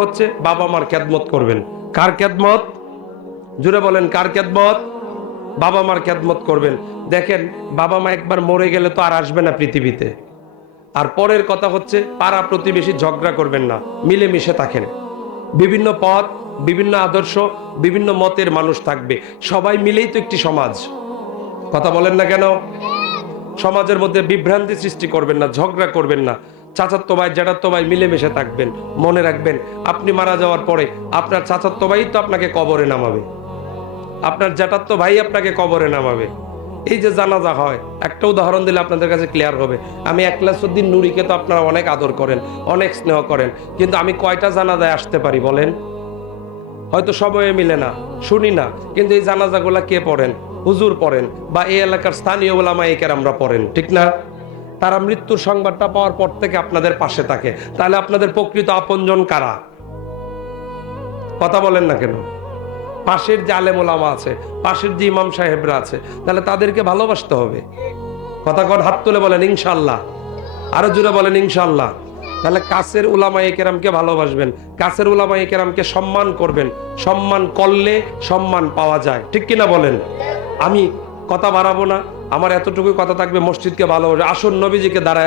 হচ্ছে বাবা মার খেদমত করবেন। কার খেদমত? জুড়ে বলেন, কার খেদমত? বাবা মার খেদমত করবেন। দেখেন, বাবা মা একবার মরে গেলে তো আর আসবে না পৃথিবীতে। আর পরের কথা হচ্ছে, পাড়া প্রতিবেশী ঝগড়া করবেন না, মিলেমিশে থাকেন। বিভিন্ন পথ, বিভিন্ন আদর্শ, বিভিন্ন মতের মানুষ থাকবে, সবাই মিলেই তো একটি সমাজ। কথা বলেন না কেন? সমাজের মধ্যে বিভ্রান্তি সৃষ্টি করবেন না, ঝগড়া করবেন না। চাচাতো ভাই জ্যাঠাতো ভাই মিলেমিশে থাকবেন। মনে রাখবেন, আপনি মারা যাওয়ার পরে আপনার চাচাতো ভাই তো আপনাকে কবরে নামাবে, আপনার জ্যাঠাতো ভাই আপনাকে কবরে নামাবে। এই যে জানাজা হয়, একটা উদাহরণ দিলে আপনাদের কাছে ক্লিয়ার হবে। আমি একলাসউদ্দিন নুরীকে তো আপনারা অনেক আদর করেন, অনেক স্নেহ করেন, কিন্তু আমি কয়টা জানাজায় আসতে পারি বলেন? হয়তো সময়ে মিলে না, শুনি না, কিন্তু এই জানাজাগুলা কে পড়েন? হুজুর পড়েন, বা এই এলাকার স্থানীয় ওলামায়ে কেরামরা পড়েন, ঠিক না? তারা মৃত্যুর সংবাদটা পাওয়ার পর থেকে আপনাদের পাশে থাকে। তাহলে আপনাদের প্রকৃত আপনজন কারা? কথা বলেন না কেন? পাশের যে আলেম ওলামা আছে, পাশের যে ইমাম সাহেবরা আছে, তাহলে তাদেরকে ভালোবাসতে হবে। কথা কন, হাত তুলে বলেন ইনশাল্লাহ। আরো জোরে বলেন ইনশাল্লাহ। তাহলে কাছের উলামায়ে কেরামকে ভালোবাসবেন, কাছের উলামায়ে কেরামকে সম্মান করবেন। সম্মান করলে সম্মান পাওয়া যায়, ঠিক কিনা বলেন? আমি কথা বাড়াবো না, আমার এতটুকুই কথা থাকবে। মসজিদকে ভালোবাসে, আসুন নবীজিকে দাঁড়ায়